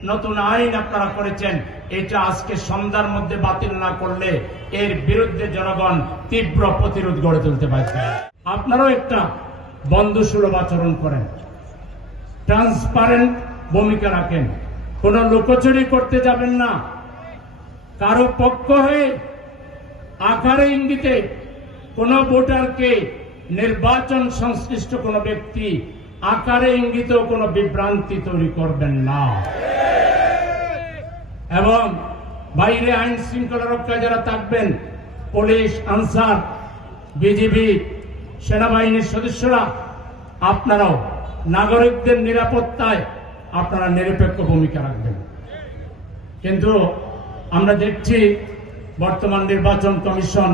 নতুন আইন আপনারা করেছেন, এটা আজকে সন্ধ্যার মধ্যে বাতিল না করলে এর বিরুদ্ধে জনগণ তীব্র প্রতিরোধ গড়ে তুলতে পারছে আপনারাও একটা বন্ধুসুলভ আচরণ করেন ট্রান্সপারেন্ট ভূমিকা রাখেন। কোন লুকোচুরি করতে যাবেন না। কারও পক্ষ হয়ে আকারে ইঙ্গিতে কোন ভোটারকে নির্বাচন সংশ্লিষ্ট কোন ব্যক্তি আকারে ইঙ্গিত কোন বিভ্রান্তি তৈরি করবেন না। এবং বাইরে আইন শৃঙ্খলা রক্ষায় যারা থাকবেন, পুলিশ, আনসার, বিজিবি, সেনাবাহিনীর সদস্যরা, আপনারাও নাগরিকদের নিরাপত্তায় আপনারা নিরপেক্ষ ভূমিকা রাখবেন। কিন্তু আমরা দেখছি বর্তমান নির্বাচন কমিশন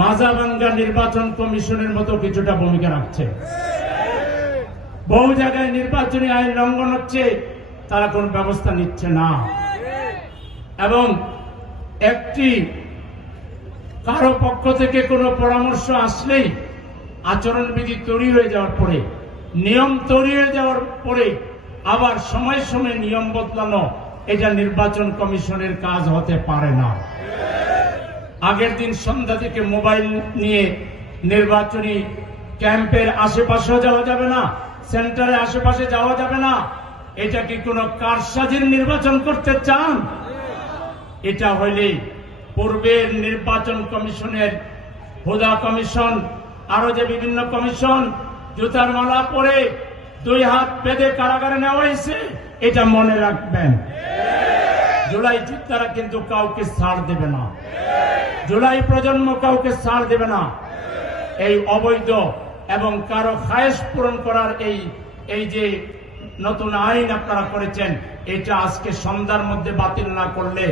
মাজাবাঙ্গা নির্বাচন কমিশনের মতো কিছুটা ভূমিকা রাখছে। বহু জায়গায় নির্বাচনী আইন লঙ্ঘন হচ্ছে, তারা কোন ব্যবস্থা নিচ্ছে না। এবং একটি কারও পক্ষ থেকে কোনো পরামর্শ আসলেই আচরণবিধি তৈরি হয়ে যাওয়ার পরে, নিয়ম তৈরি হয়ে যাওয়ার পরে আবার সময় সময় নিয়ম বদলানো, এটা নির্বাচন কমিশনের কাজ হতে পারে না। আগের দিন সন্ধ্যা থেকে মোবাইল নিয়ে নির্বাচনী ক্যাম্পের আশেপাশেও যাওয়া যাবে না সেন্টারের আশেপাশে যাওয়া যাবে না। এটা কি কোনো কারসাজির নির্বাচন করতে চান? এটা হইলে পূর্বের নির্বাচন কমিশনের হুদা কমিশন, আরও যে বিভিন্ন কমিশন, জুতার মালা পরে দুই হাত বেঁধে কারাগারে নেওয়া হয়েছে, এটা মনে রাখবেন। জুলাই যোদ্ধারা কিন্তু কাউকে ছাড় দেবে না। জুলাই প্রজন্ম কাউকে ছাড় দেবে না। এই অবৈধ এবং কারও খায়েশ পূরণ করার এই এই যে নতুন আইন আপনারা করেছেন, এটা আজকে সন্ধ্যার মধ্যে বাতিল না করলে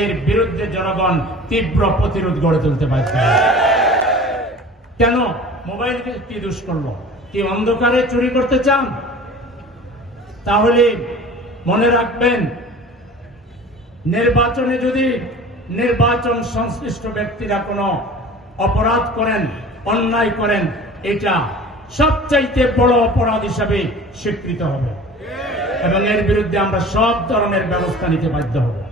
এর বিরুদ্ধে জনগণ তীব্র প্রতিরোধ গড়ে তুলতে পারছে কেন? মোবাইলকে কি দোষ করল? কি অন্ধকারে চুরি করতে চান? তাহলে মনে রাখবেন, নির্বাচনে যদি নির্বাচন সংশ্লিষ্ট ব্যক্তিরা কোনো অপরাধ করেন, অন্যায় করেন এটা সবচাইতে বড় অপরাধ হিসাবে স্বীকৃত হবে। এবং এর বিরুদ্ধে আমরা সব ধরনের ব্যবস্থা নিতে বাধ্য হব।